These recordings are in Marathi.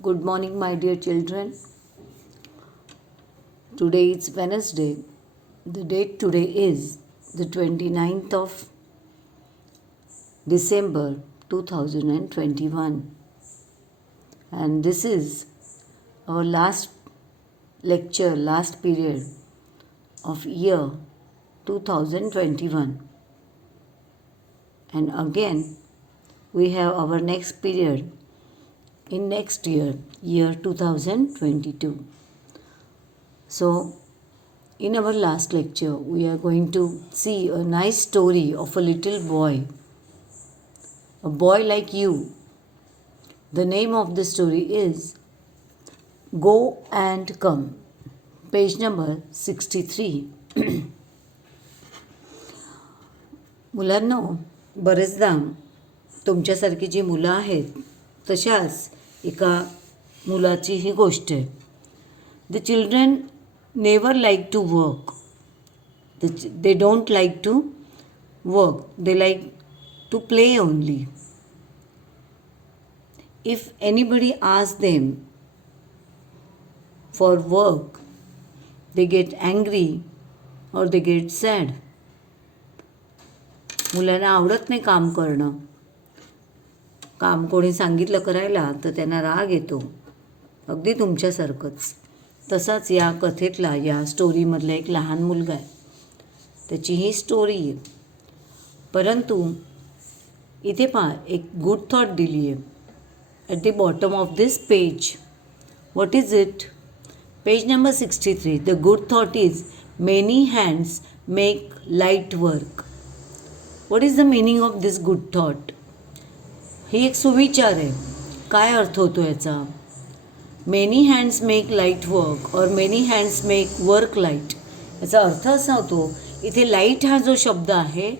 Good morning, my dear children. Today is Wednesday. The date today is the 29th of December 2021. And this is our last lecture, last period of year 2021. And again, we have our next period in next year, year 2022. So, in our last lecture, we are going to see a nice story of a little boy, a boy like you. The name of the story is Go and Come, page number 63. मुलांनो, बरेचदा तुमच्यासारखी जी मुलं आहेत तशाच एका मुलाची ही गोष्ट आहे. The children never like to work. They don't like to work. They like to play only. If anybody asks them for work, they get angry or they get sad. मुलांना आवडत नाही काम करणं. काम कोणी सांगितलं करायला तर त्यांना राग येतो. अगदी तुमच्यासारखंच. तसाच या कथेतला, या स्टोरीमधला एक लहान मुलगा आहे. त्याची ही स्टोरी आहे. परंतु इथे पहा, एक गुड थॉट दिली आहे at the bottom of this page. What is it? Page number 63. The good thought is many hands make light work. What is the meaning of this good thought? ही एक सुविचार आहे. काय अर्थ होतो याचा? Many hands make light work or many hands make work light. याचा अर्थ असा होतो, इथे लाईट हा जो शब्द आहे,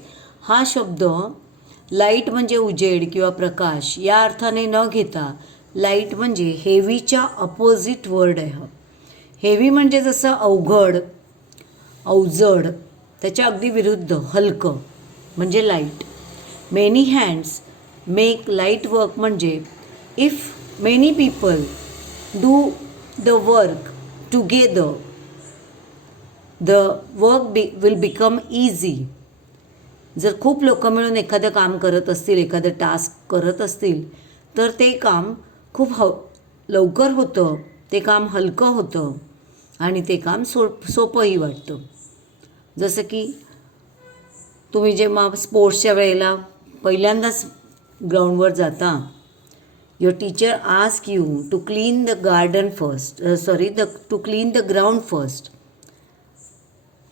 हा शब्द लाईट म्हणजे उजेड किंवा प्रकाश या अर्थाने न घेता लाईट म्हणजे हेवीच्या अपोजिट वर्ड आहे. हेवी म्हणजे जसं अवघड, अवजड, त्याच्या अगदी विरुद्ध हलकं म्हणजे light. Many hands make light work म्हणजे if many people do the work together, the work will become easy. जर खूप लोक मिळून एखादं काम करत असतील, एखादं टास्क करत असतील, तर ते काम खूप लवकर होतं, ते काम हलकं होतं आणि ते काम सोपंही वाटतं. जसं की तुम्ही जेव्हा स्पोर्ट्सच्या वेळेला पहिल्यांदाच ग्राउंडवर जाता, your teacher asks you to clean the garden first, to clean the ground first.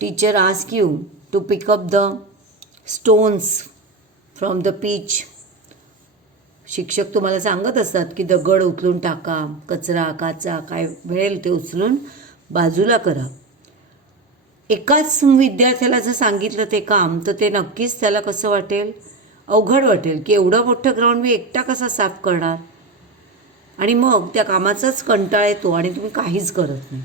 Teacher asks you to pick up the stones from the pitch. शिक्षक तुम्हाला सांगत असतात की दगड उचलून टाका, कचरा काचा काय मिळेल ते उचलून बाजूला करा. एकाच विद्यार्थ्याला जर सांगितलं ते काम, तर ते नक्कीच त्याला कसं वाटेल? अवघड वाटेल की एवढं मोठं ग्राउंड मी एकटा कसा साफ करणार. आणि मग त्या कामाचाच कंटाळा येतो आणि तुम्ही काहीच करत नाही.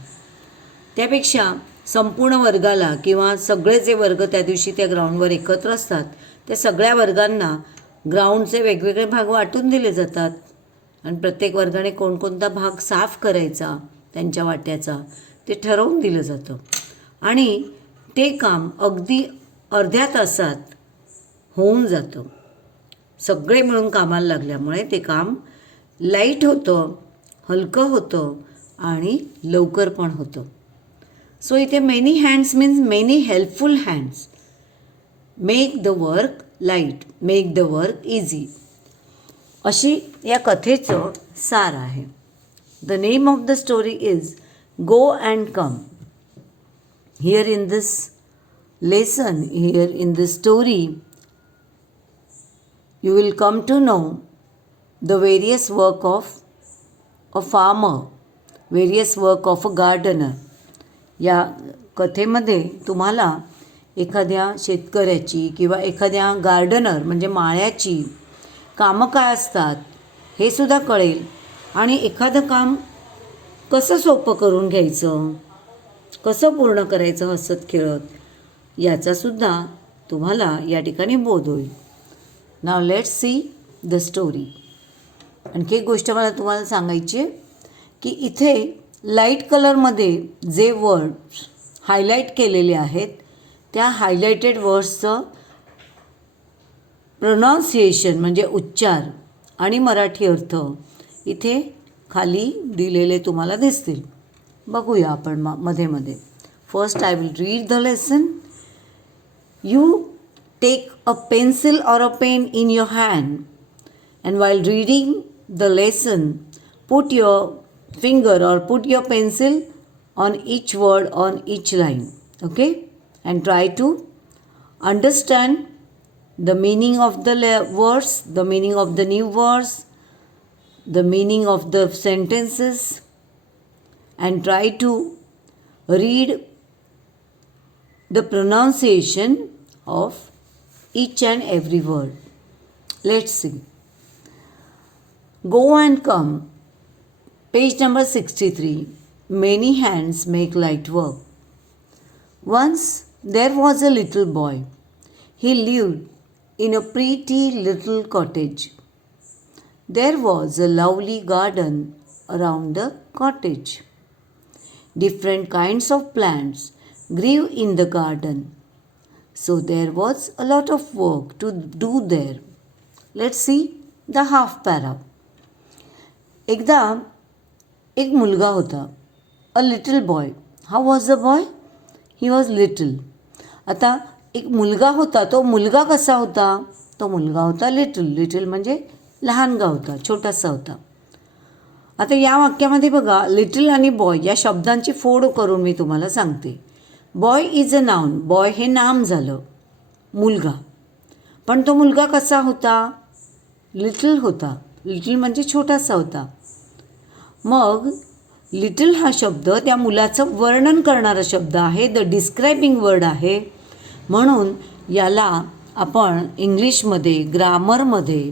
त्यापेक्षा संपूर्ण वर्गाला किंवा सगळे जे वर्ग त्या दिवशी त्या ग्राउंडवर एकत्र असतात, त्या सगळ्या वर्गांना ग्राउंडचे वेगवेगळे भाग वाटून दिले जातात आणि प्रत्येक वर्गाने कोणकोणता भाग साफ करायचा त्यांच्या वाट्याचा ते ठरवून दिलं जातं. आणि ते काम अगदी अर्ध्या तासात होऊन जातं. सगळे मिळून कामाला लागल्यामुळे ते काम लाईट होतं, हलकं होतं आणि लवकर पण होतं. सो इथे many hands means many helpful hands make the work light, make the work easy. अशी या कथेचं सार आहे. The name of the story is go and come. Here in this lesson, here in this story, you will come to know the various work of a farmer, various work of a gardener. या कथेमध्ये तुम्हाला एखाद्या शेतकऱ्याची किंवा एखाद्या गार्डनर म्हणजे माळ्याची कामं काय असतात हे सुद्धा कळेल आणि एखादं काम कसं सोपं करून घ्यायचं, कसं पूर्ण करायचं हसत खेळत याचासुद्धा तुम्हाला या ठिकाणी बोध होईल. Now let's see the story. आणखी एक गोष्ट मला तुम्हाला सांगायची आहे. की इथे लाईट कलरमध्ये जे वर्ड्स हायलाईट केलेले आहेत त्या हायलाइटेड वर्ड्सचं प्रोनाऊन्सिएशन म्हणजे उच्चार आणि मराठी अर्थ इथे खाली दिलेले तुम्हाला दिसतील. बघूया आपण मध्ये मध्ये. First I will read the lesson. You take a pencil or a pen in your hand and while reading the lesson put your finger or put your pencil on each word on each line, okay, and try to understand the meaning of the words, the meaning of the new words, the meaning of the sentences, and try to read the pronunciation of each and every word. Let's see. Go and come. Page number 63. Many hands make light work. Once there was a little boy. He lived in a pretty little cottage. There was a lovely garden around the cottage. Different kinds of plants grew in the garden. So there was a lot of work to do there. Let's see the half para. एकदा एक मुलगा होता. A little boy. How was the boy? He was little. आता एक मुलगा होता. तो मुलगा कसा होता? तो मुलगा होता लिटल. लिटल म्हणजे लहानगा होता, छोटासा होता. आता या वाक्यामध्ये बघा, लिटल आणि बॉय या शब्दांची फोड करून मी तुम्हाला सांगते. Boy is a noun. Boy हे नाम झालं, मुलगा. पण तो मुलगा कसा होता? लिटल होता. लिटल म्हणजे छोटासा होता. मग लिटल हा शब्द त्या मुलाचं वर्णन करणारा शब्द आहे, द डिस्क्रायबिंग वर्ड आहे. म्हणून याला आपण इंग्लिशमध्ये, ग्रामरमध्ये,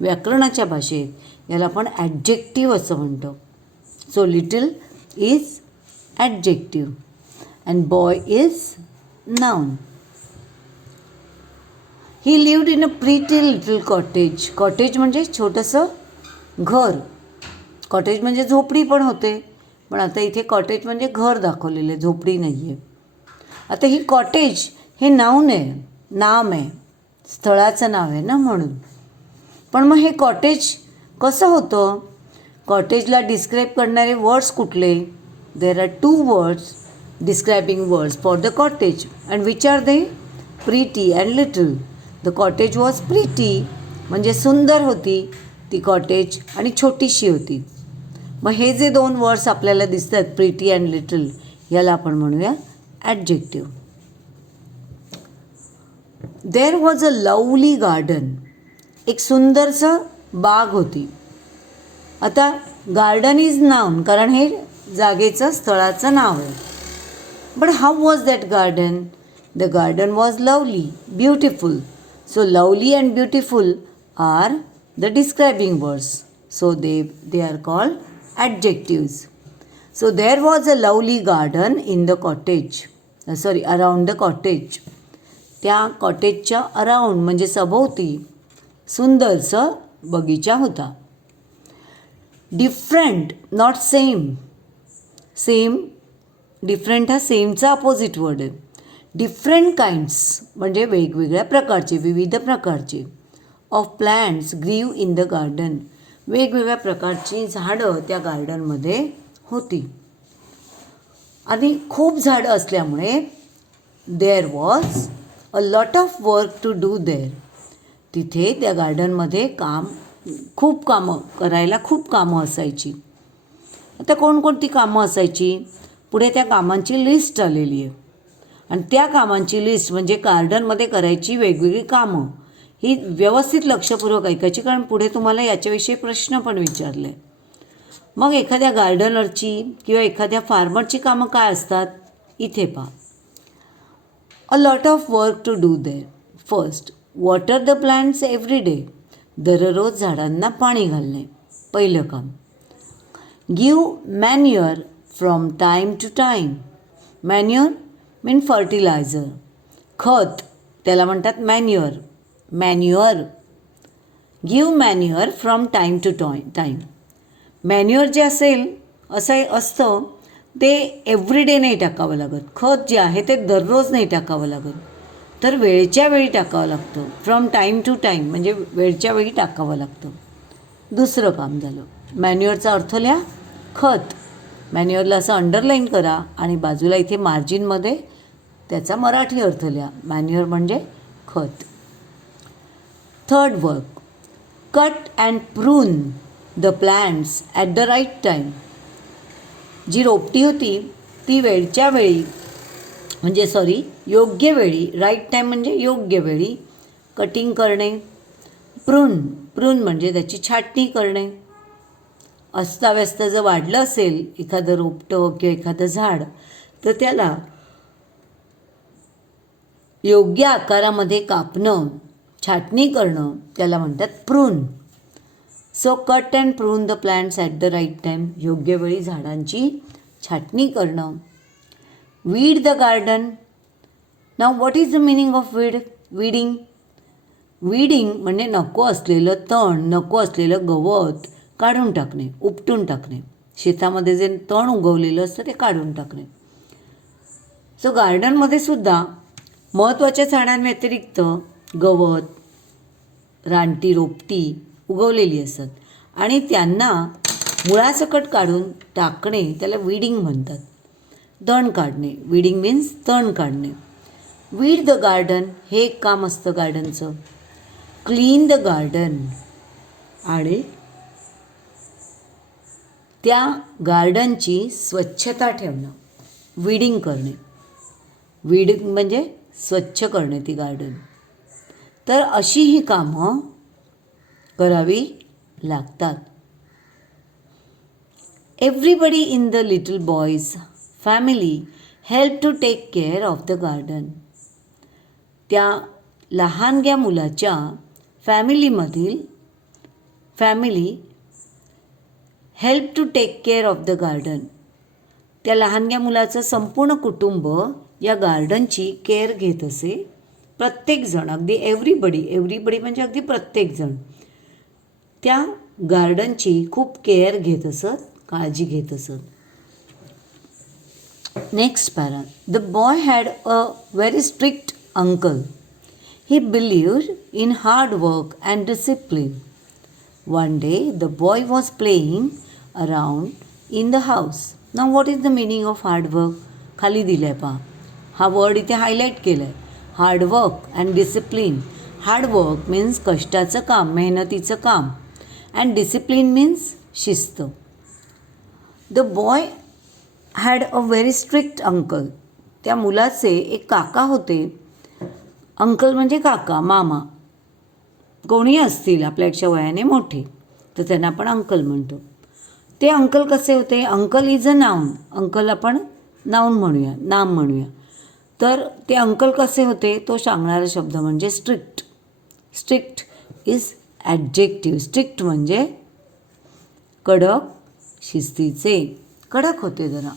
व्याकरणाच्या भाषेत याला आपण ॲडजेक्टिव्ह असं म्हणतो. So little is adjective and boy is noun. He lived in a pretty little cottage. Cottage म्हणजे छोटंसं घर. कॉटेज म्हणजे झोपडी पण होते, पण आता इथे कॉटेज म्हणजे घर दाखवलेलं आहे, झोपडी नाही आहे. आता ही कॉटेज हे नाऊन आहे, नाम आहे, स्थळाचं नाव आहे ना, म्हणून. पण मग हे कॉटेज कसं होतं? कॉटेजला डिस्क्राईब करणारे वर्ड्स कुठले? There are 2 words describing words for the cottage. And which are they? Pretty and little. The cottage was pretty म्हणजे सुंदर होती ती कॉटेज, आणि छोटीशी होती. मग हे जे 2 वर्ड्स आपल्याला दिसतात, प्रिटी अँड लिटल, याला आपण म्हणूया adjective. There was a lovely garden. एक सुंदरसं बाग होती. आता गार्डन इज नाउन, कारण हे जागेचं, स्थळाचं नाव आहे. But how was that garden? The garden was lovely, beautiful. So lovely and beautiful are the describing words. So they are called adjectives. So there was a lovely garden in the cottage. Around the cottage. त्या कॉटेजच्या अराउंड म्हणजे सभोवती सुंदरसं बगीचा होता. Different, not same. Same, different हा सेमचा अपोजिट वर्ड आहे. डिफरंट काइंड्स म्हणजे वेगवेगळ्या प्रकारचे, विविध प्रकारचे. ऑफ प्लांट्स ग्रीव इन द गार्डन. वेगवेगळ्या प्रकारची झाडं त्या गार्डनमध्ये होती. आणि खूप झाडं असल्यामुळे there was a lot of work to do there. तिथे त्या गार्डनमध्ये खूप कामं असायची. आता कोणकोणती कामं असायची? पुढे त्या कामांची लिस्ट आलेली आहे. आणि त्या कामांची लिस्ट म्हणजे गार्डनमध्ये करायची वेगवेगळी कामं, ही व्यवस्थित लक्षपूर्वक ऐकायची, कारण पुढे तुम्हाला याच्याविषयी प्रश्न पण विचारले. मग एखाद्या गार्डनरची किंवा एखाद्या फार्मरची कामं काय असतात? इथे पहा. A lot of work to do there. First, water the plants every day. दररोज झाडांना पाणी घालणे, पहिलं काम. Give manure from time to time. Manure mean fertiliser, खत, त्याला म्हणतात manure. Manure, give manure from time to time. Manure जे असेल असं असतं ते एव्हरीडे नाही टाकावं लागत. खत जे आहे ते दररोज नाही टाकावं लागत, तर वेळच्या वेळी टाकावं लागतं. फ्रॉम टाईम टू टाईम म्हणजे वेळच्या वेळी टाकावं लागतं. दुसरं काम झालं. मॅन्युअरचा अर्थ लिहा खत. मॅन्युअरला असं अंडरलाईन करा आणि बाजूला इथे मार्जिनमध्ये त्याचा मराठी अर्थ लिहा. मॅन्युअर म्हणजे खत. Third work, cut and prune the plants at the right time. जी रोपटी होती ती वेळच्या वेळी म्हणजे योग्य वेळी, राईट टाईम म्हणजे योग्य वेळी कटिंग करणे. प्रून म्हणजे त्याची छाटणी करणे. अस्ताव्यस्त जर वाढलं असेल एखादं रोपटं किंवा एखादं झाड तर त्याला योग्य आकारामध्ये कापणं, छाटणी करणं त्याला म्हणतात prune. So cut and prune the plants at the right time, योग्य वेळी झाडांची छाटणी करणं. Weed the garden. Now what is the meaning of weeding? Weeding म्हणजे नको असलेलं तण, नको असलेलं गवत काढून टाकणे, उपटून टाकणे. शेतामध्ये जे तण उगवलेलं असतं ते काढून टाकणे. सो गार्डनमध्ये सुद्धा महत्त्वाच्या झाडांव्यतिरिक्त गवत, रानटी, रोपटी उगवलेली असतात आणि त्यांना मुळासकट काढून टाकणे त्याला वीडिंग म्हणतात. तण काढणे, वीडिंग मीन्स तण काढणे. वीड द गार्डन हे एक काम असतं गार्डनचं. क्लीन द गार्डन आणि त्या गार्डनची स्वच्छता ठेवणं, वीडिंग करणे. वीडिंग म्हणजे स्वच्छ करणे ती गार्डन. तर अशी ही कामं करावी लागतात. Everybody in the little boy's family help to take care of the garden. त्या लहानग्या मुलाच्या family help to take care of the garden. त्या लहानग्या मुलाचं संपूर्ण कुटुंब या गार्डनची केअर घेत असे. प्रत्येकजण, अगदी एव्हरीबडी म्हणजे अगदी प्रत्येकजण त्या गार्डनची खूप केअर घेत असत, काळजी घेत असत. Next para. The boy had a very strict uncle. He believed in hard work and discipline. One day, the boy was playing around in the house. Now, what is the meaning of hard work? खाली दिलं आहे पहा. हा वर्ड इथे हायलाईट केला आहे. Hard work and discipline. Hard work means कष्टाचं काम, मेहनतीचं काम. अँड डिसिप्लिन मीन्स शिस्त. The boy had a very strict uncle. त्या मुलाचे एक काका होते. अंकल म्हणजे काका, मामा, कोणी असतील आपल्यापेक्षा वयाने मोठे तर त्यांना आपण अंकल म्हणतो. ते अंकल कसे होते? Uncle is a noun. Uncle आपण नाऊन म्हणूया, नाम म्हणूया. तर ते अंकल कसे होते तो सांगणारा शब्द म्हणजे strict. Strict is adjective. Strict म्हणजे कडक, शिस्तीचे, कडक होते जरा.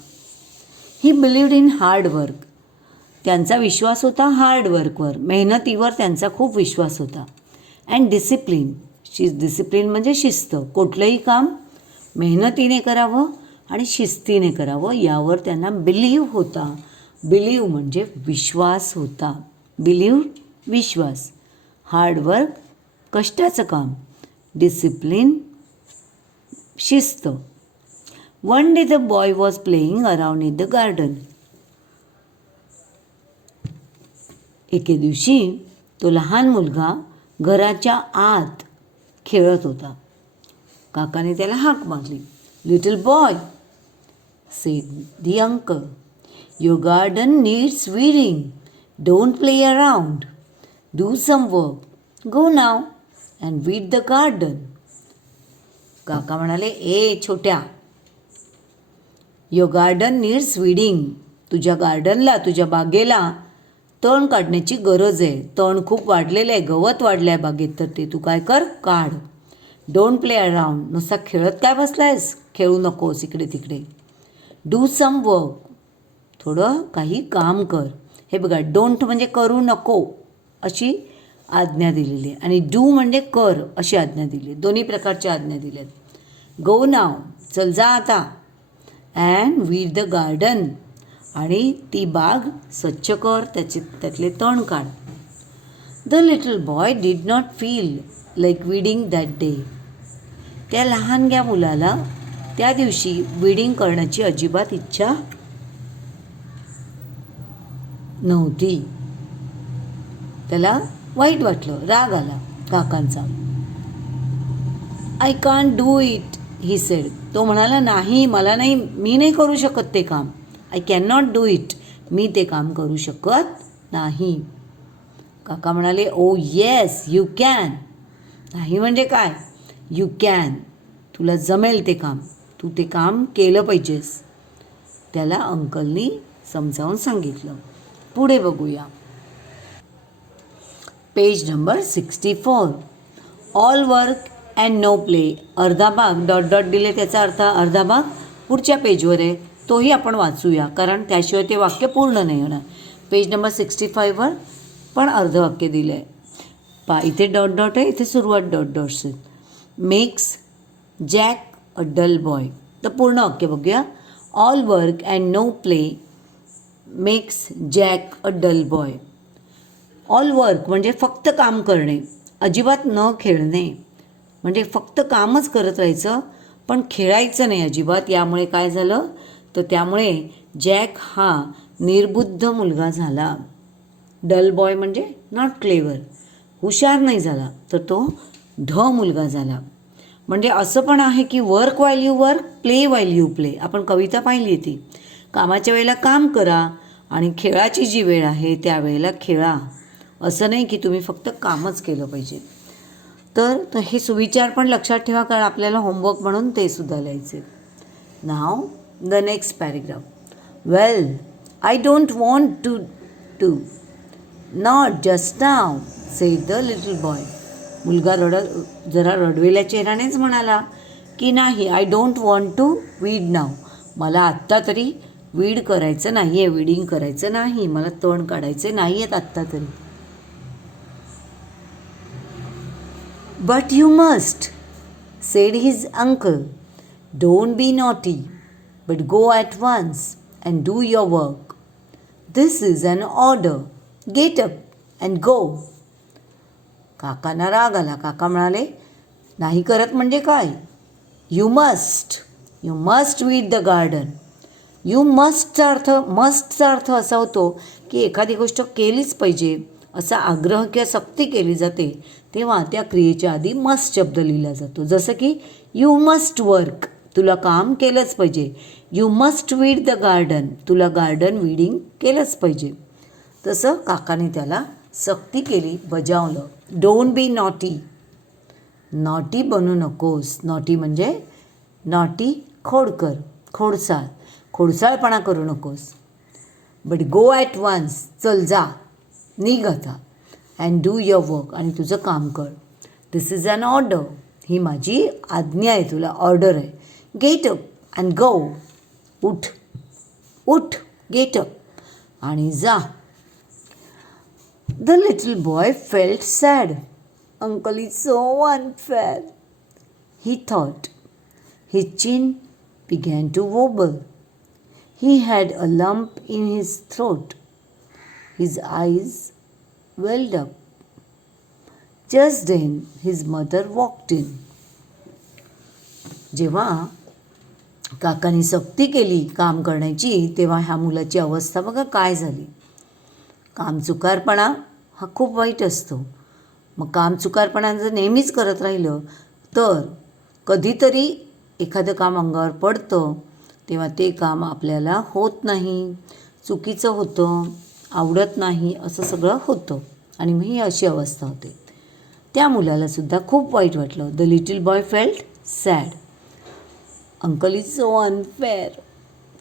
ही बिलीव्ड इन हार्ड वर्क. त्यांचा विश्वास होता हार्ड वर्कवर, मेहनतीवर त्यांचा खूप विश्वास होता. And discipline. डिसिप्लिन म्हणजे शिस्त. कुठलंही काम मेहनतीने करावं आणि शिस्तीने करावं यावर त्यांना बिलीव्ह होता. बिलीव्ह म्हणजे विश्वास होता. बिलीव्ह विश्वास. हार्ड वर्क कष्टाचं काम. डिसिप्लिन शिस्त. One day the boy was playing around in the garden. एके दिवशी तो लहान मुलगा घराच्या आत खेळत होता. काकाने त्याला हाक मारली. Little boy, said the uncle, your garden needs weeding. Don't play around. Do some work. Go now and weed the garden. काका म्हणाले, ए छोट्या, युअर गार्डन नीड्स वीडिंग. तुझ्या गार्डनला, तुझ्या बागेला तण काढण्याची गरज आहे. तण खूप वाढलेलं आहे, गवत वाढलं आहे बागेत, तर ते तू काय कर, काढ. Don't play around. नुसता खेळत काय बसलायस, खेळू नकोस इकडे तिकडे. Do some work. थोडं काही काम कर. हे बघा, डोंट म्हणजे करू नको अशी आज्ञा दिलेली आहे आणि डू म्हणजे कर अशी आज्ञा दिली आहे. दोन्ही प्रकारच्या आज्ञा दिल्या आहेत. गो नाव, चल जा आता. अँड वीड द गार्डन, आणि ती बाग स्वच्छ कर, त्यातले तण काढ. The little boy did not feel like weeding that day. त्या लहानग्या मुलाला त्या दिवशी वीडिंग करण्याची अजिबात इच्छा नव्हती. त्याला वाईट वाटलं, राग आला काकांचा. I can't do it, he said. तो म्हणाला, नाही, मला नाही, मी नाही करू शकत ते काम. I can not do it, मी ते काम करू शकत नाही. काका म्हणाले, ओ येस यू कॅन. नाही म्हणजे काय? यू कॅन, तुला जमेल ते काम, तू ते काम केलं पाहिजेस. त्याला अंकलनी समजावून सांगितलं. पुढे बघूया. Page number 64. All work and no play. अर्धा भाग डॉट डॉट दिले, त्याचा अर्थ अर्धा भाग पुढच्या पेजवर आहे, तोही आपण वाचूया, कारण त्याशिवाय ते वाक्य पूर्ण नाही होणार. पेज नंबर 65वर पण अर्धवाक्य दिलं आहे. इथे डॉट डॉट आहे, इथे सुरुवात डॉट डॉट्स आहेत. Makes Jack a dull boy. तर पूर्ण वाक्य बघूया. All work and no play makes Jack a dull boy. All work म्हणजे फक्त काम करणे, अजिबात न खेळणे, म्हणजे फक्त कामच करत राहायचं, पण खेळायचं नाही अजिबात. यामुळे काय झालं, तर त्यामुळे जॅक हा निर्बुद्ध मुलगा झाला. डल बॉय म्हणजे नॉट क्लेवर, हुशार नाही झाला, तर तो मुलगा झाला. म्हणजे असं पण आहे की work while you work, play while you play. आपण कविता पाहिली ती. कामाच्या वेळेला काम करा आणि खेळाची जी वेळ आहे त्यावेळेला खेळा. असं नाही की तुम्ही फक्त कामच केलं पाहिजे. तर हे सुविचार पण लक्षात ठेवा, कारण आपल्याला होमवर्क म्हणून ते सुद्धा लिहायचे. Now the next paragraph. Well, I don't want to not just now, said the little boy. मुलगा जरा रडवेल्या चेहऱ्यानेच म्हणाला की नाही, I don't want to weed now, मला आत्ता तरी वीड करायचं नाही आहे, वीडिंग करायचं नाही, मला तण काढायचे नाही आहेत आत्ता तरी. But you must, said his uncle. Don't be naughty, but go at once and do your work. This is an order, get up and go. काकांना राग आला. काका म्हणाले, नाही करत म्हणजे काय? You must weed the garden. You मस्टचा अर्थ असा होतो की एखादी गोष्ट केलीच पाहिजे असा आग्रह किंवा सक्ती केली जाते, तेव्हा त्या क्रियेच्या आधी मस्ट शब्द लिहिला जातो. जसं की यू मस्ट वर्क, तुला काम केलंच पाहिजे. You must weed the garden, तुला गार्डन वीडिंग केलंच पाहिजे. तसं काकाने त्याला सक्ती केली, बजावलं. डोंट बी नॉटी, नॉटी बनू नकोस. नॉटी म्हणजे नॉटी खोडकर, खोडसाळपणा करू नकोस. बट गो ॲट वन्स, चल जा, निघ आता. अँड डू युअर वर्क, आणि तुझं काम कर. दिस इज अन ऑर्डर, ही माझी आज्ञा आहे तुला, ऑर्डर आहे. गेट अप अँड गो, उठ, गेट अप आणि जा. The little boy felt sad. Uncle is so unfair, he thought. His chin began to wobble. He had a lump in his throat. His eyes welled up. Just then his mother walked in. जेव्हा काकाने सक्ती केली काम करण्याची, तेव्हा ह्या मुलाची अवस्था बघा काय झाली. कामचुकारपणा हा खूप वाईट असतो. मग कामचुकारपणा जर नेहमीच करत राहिलं तर कधीतरी एखादं काम अंगावर पडतं, तेव्हा ते काम आपल्याला होत नाही, चुकीचं होतं, आवडत नाही, असं सगळं होतं आणि मग ही अशी अवस्था होते. त्या मुलालासुद्धा खूप वाईट वाटलं. The little boy felt sad. Uncle is so unfair.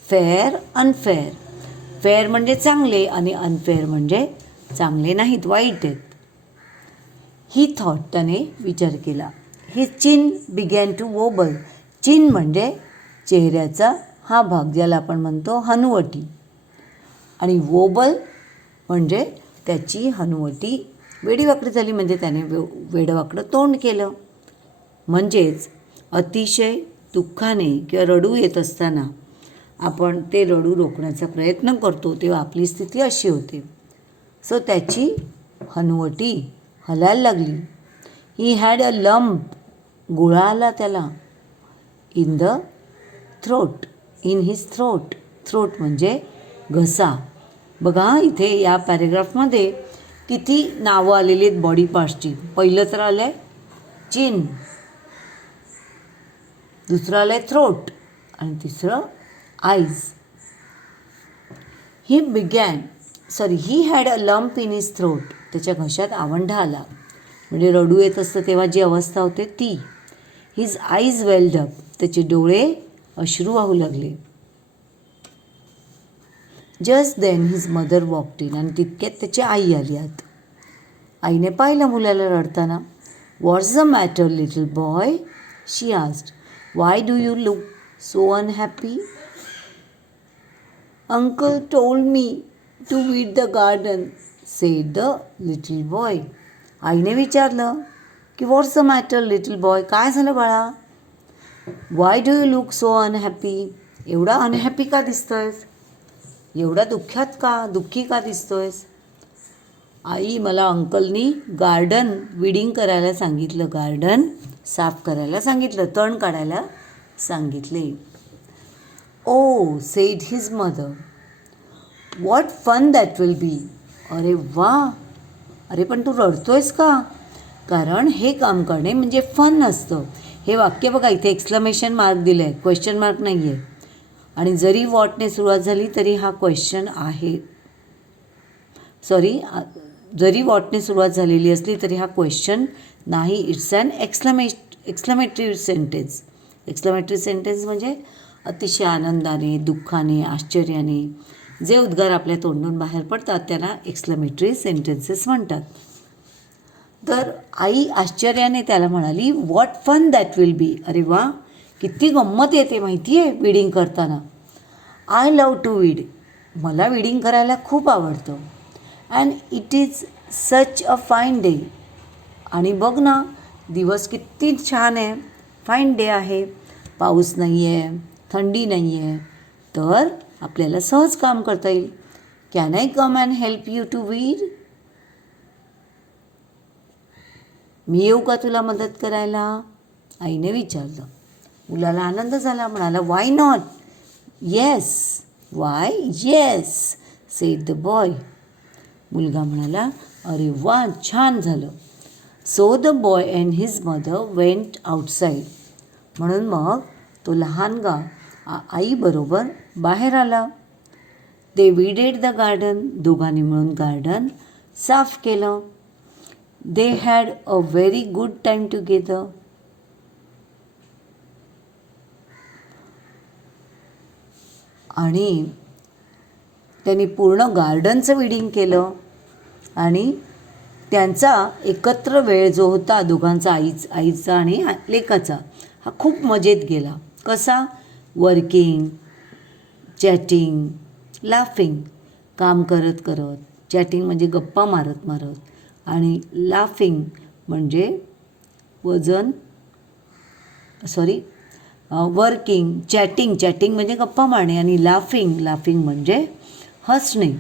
Fair, unfair. Fair म्हणजे चांगले आणि अनफेअर म्हणजे चांगले नाहीत, वाईट आहेत. ही थॉट, त्याने विचार केला. His chin began to wobble. Chin म्हणजे चेहऱ्याचा हा भाग, ज्याला आपण म्हणतो हनुवटी, आणि वोबल म्हणजे त्याची हनुवटी वेडीवाकडी झाली, म्हणजे त्याने वेडवाकडं तोंड केलं. म्हणजेच अतिशय दुःखाने किंवा रडू येत असताना आपण ते रडू रोखण्याचा प्रयत्न करतो तेव्हा आपली स्थिती अशी होते. सो त्याची हनुवटी हलायला लागली. ही हॅड अ लंप, गोळा आला त्याला. In the throat, in his throat. Throat म्हणजे घसा. बघा इथे या पॅरेग्राफमध्ये किती नावं आलेली आहेत बॉडी पार्ट्सची. पहिलं तर आलं आहे चिन, दुसरं आलं आहे थ्रोट आणि तिसरं eyes. He had a lump in his throat. त्याच्या घशात आवंढा आला, म्हणजे रडू येत असतं तेव्हा जी अवस्था होते ती. His eyes welled up. त्याचे डोळे अश्रू वाहू लागले. Just then his mother walked in. आणि तितक्यात त्याची आई आली आत. आईने पाहिलं मुलाला रडताना. What's the matter little boy, she asked. Why do you look so unhappy? Uncle told me to weed the garden, said the little boy. आईने विचारलं की what's the matter little boy, काय झालं बाळा? Why do you look so unhappy? एवढा अनहॅपी का दिसतोयस? एवढा दुःखी का दिसतोयस? आई, मला अंकलनी गार्डन विडिंग करायला सांगितलं, गार्डन साफ करायला सांगितलं, तण काढायला सांगितले. Oh, said his mother, what fun that will be. अरे वा, अरे पण तू रडतोयस का? कारण हे काम करणे म्हणजे फन असतं. हे वाक्य बघा, इथे एक्सक्लेमेशन मार्क दिलं आहे, क्वेश्चन मार्क नाही आहे. आणि जरी वॉटने सुरुवात झाली तरी हा क्वेश्चन आहे. जरी वॉटने सुरुवात झालेली असली तरी हा क्वेश्चन नाही. It's an exclamatory sentence. Exclamatory sentence म्हणजे अतिशय आनंदाने, दुःखाने, आश्चर्याने जे उद्गार आपल्या तोंडून बाहेर पडतात त्याला एक्सक्लेमेटरी सेंटेन्सेस म्हणतात. तर आई आश्चर्याने त्याला म्हणाली, what fun that will be. अरे वा, किती गंमत येते माहिती आहे विडिंग करताना. I love to weed. मला विडिंग करायला खूप आवडतं. And it is such a fine day. आणि बघ ना, दिवस किती छान आहे, फाईन डे आहे. पाऊस नाही आहे, थंडी नाही आहे, तर आपल्याला सहज काम करता येईल. Can I come and help you to weed? मी येऊ का तुला मदत करायला? आईने विचारलं. मुलाला आनंद झाला, म्हणाला, why not? Yes. Y? Yes, sed the boy. मुलगा म्हणाला, अरे वा, छान झालं. So the boy and his mother went outside. म्हणून मग तो लहानगा आईबरोबर बाहेर आला. दे वीडेड द गार्डन. दोघांनी मिळून गार्डन साफ केलं. They had a very good time together. आणि त्यांनी पूर्ण गार्डनचं वीडिंग केलं. आणि त्यांचा एकत्र वेळ जो होता दोघांचा, आईचा आणि लेकाचा, हा खूप मजेत गेला. कसा? Working, chatting, laughing. काम करत करत, चॅटिंग म्हणजे गप्पा मारत मारत, आणि लाफिंग म्हणजे वर्किंग, चॅटिंग म्हणजे गप्पा मारणे, आणि लाफिंग म्हणजे हसणे.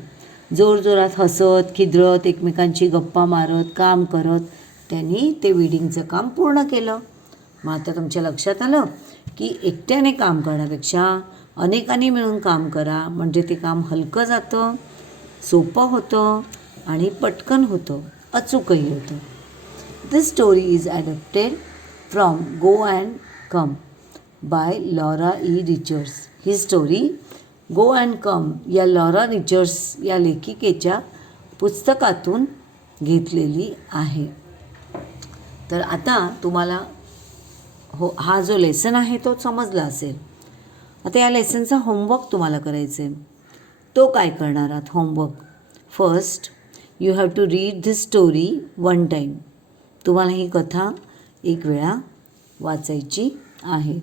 जोरजोरात हसत खिदळत एकमेकांची गप्पा मारत काम करत त्यांनी ते विडिंगचं काम पूर्ण केलं. मग आता तुमच्या लक्षात आलं की एकट्याने काम करण्यापेक्षा अनेकांनी मिळून काम करा, म्हणजे ते काम हलकं जातं, सोपं होतं आणि पटकन होतं, अचूकही होतं. This story is adapted from go and come by Laura E Richards. ही स्टोरी गो अँड कम या लॉरा रिचर्ड्स या लेखिकेच्या पुस्तकातून घेतलेली आहे. तर आता तुम्हाला हा जो लेसन आहे तो समजला असेल. आता या लेसनचा होमवर्क तुम्हाला करायचं आहे. तो काय करणार आहात homework? First, you have to read this story 1 time. तुम्हाला ही कथा एक वेळा वाचायची आहे.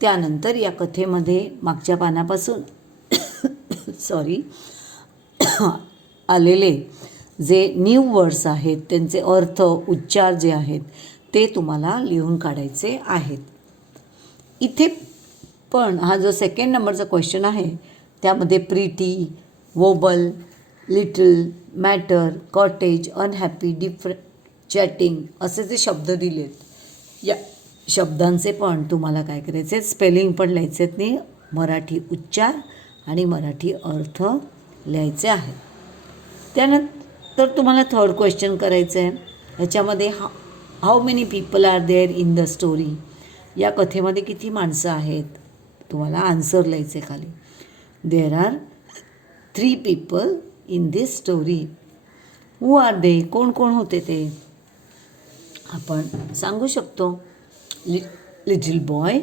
त्यानंतर या कथेमध्ये मागच्या पानापासून आलेले जे न्यू वर्ड्स आहेत त्यांचे अर्थ, उच्चार जे आहेत ते तुम्हाला लिहून काढायचे आहेत. इथे पण हा जो सेकंड नंबरचा क्वेश्चन आहे त्यामध्ये pretty, wobble, little, matter, cottage, unhappy, different, chatting असे जे शब्द दिलेत या शब्दांचे पण तुम्हाला काय करायचे स्पेलिंग पण लिहायचे आहेत नाही, मराठी उच्चार आणि मराठी अर्थ लिहायचे आहेत. त्यानंतर तुम्हाला थर्ड क्वेश्चन करायचं आहे. ह्याच्यामध्ये how many people are there in the story. या कथेमध्ये किती माणसं आहेत तुम्हाला आन्सर लिहायचे खाली. There are 3 people in this story. Who are they, कोण कोण होते ते आपण सांगू शकतो. Little boy,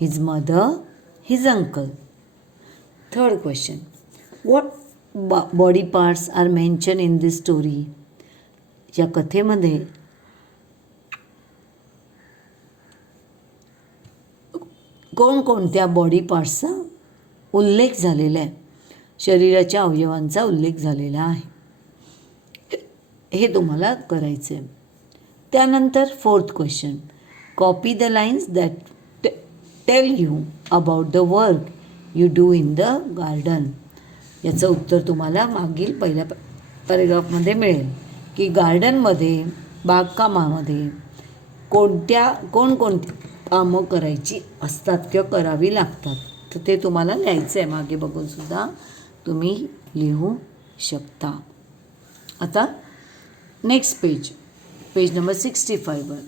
his mother, his uncle. Third question, what body parts are mention in this story. या कथेमध्ये कोणकोणत्या बॉडी पार्ट्सचा उल्लेख झालेला आहे, शरीराच्या अवयवांचा उल्लेख झालेला आहे, हे तुम्हाला करायचं आहे. त्यानंतर fourth question, copy the lines that tell you about the work you do in the garden. याचं उत्तर तुम्हाला मागील पहिल्या पॅरेग्राफमध्ये मिळेल की गार्डनमध्ये बागकामामध्ये कोणकोणती कामं करायची असतात किंवा करावी लागतात, तर ते तुम्हाला लिहायचं आहे. मागे बघूनसुद्धा तुम्ही लिहू शकता. आता नेक्स्ट पेज नंबर 65वर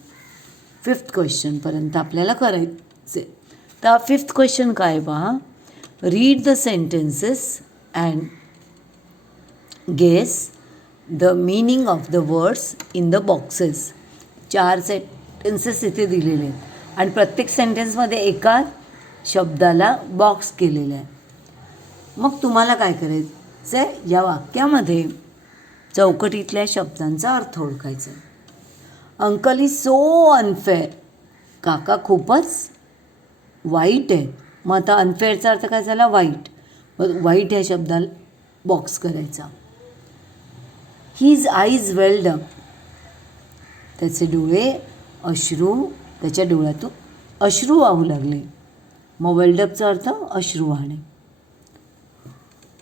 5th क्वेश्चनपर्यंत आपल्याला करायचे. तर 5th क्वेश्चन काय पहा, read the sentences and guess the meaning of the words in the boxes. 4 sentences इथे दिलेले आहेत आणि प्रत्येक सेंटेन्समध्ये एका शब्दाला बॉक्स केलेला आहे. मग तुम्हाला काय करायचं आहे, या वाक्यामध्ये चौकटीतल्या शब्दांचा अर्थ ओळखायचा. Uncle is so unfair. काका खूपच वाईट आहे. मग आता अनफेअरचा अर्थ काय झाला, वाईट. मग वाईट ह्या शब्दाला बॉक्स करायचा. His eyes welled up. त्याचे डोळे त्याच्या डोळ्यातून अश्रू वाहू लागले. मग वेल्डअपचा अर्थ अश्रू वाहणे.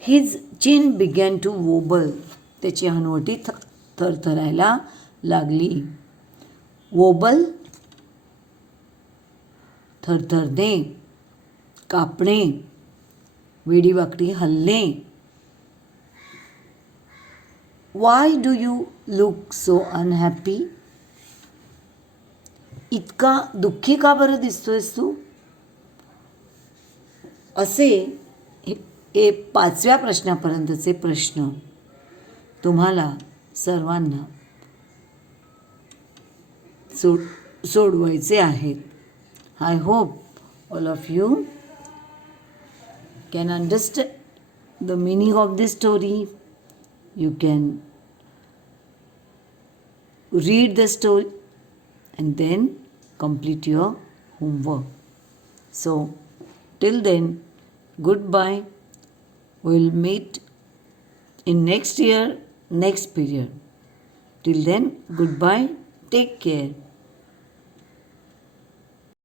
His chin began to wobble. त्याची हनुवटी थरथरायला लागली. वोबल थरथरणे, कापणे, वेडीवाकडी हलणे. Why do you look so unhappy. इतका दुःखी का बरं दिसतोयस तू. असे हे 5व्या प्रश्नापर्यंतचे प्रश्न तुम्हाला सर्वांना सोडवायचे आहेत. I hope all of you can understand the meaning of this story. You can read the story and then complete your homework. So till then, goodbye. We'll meet in next year, next period. Till then, goodbye. Take care.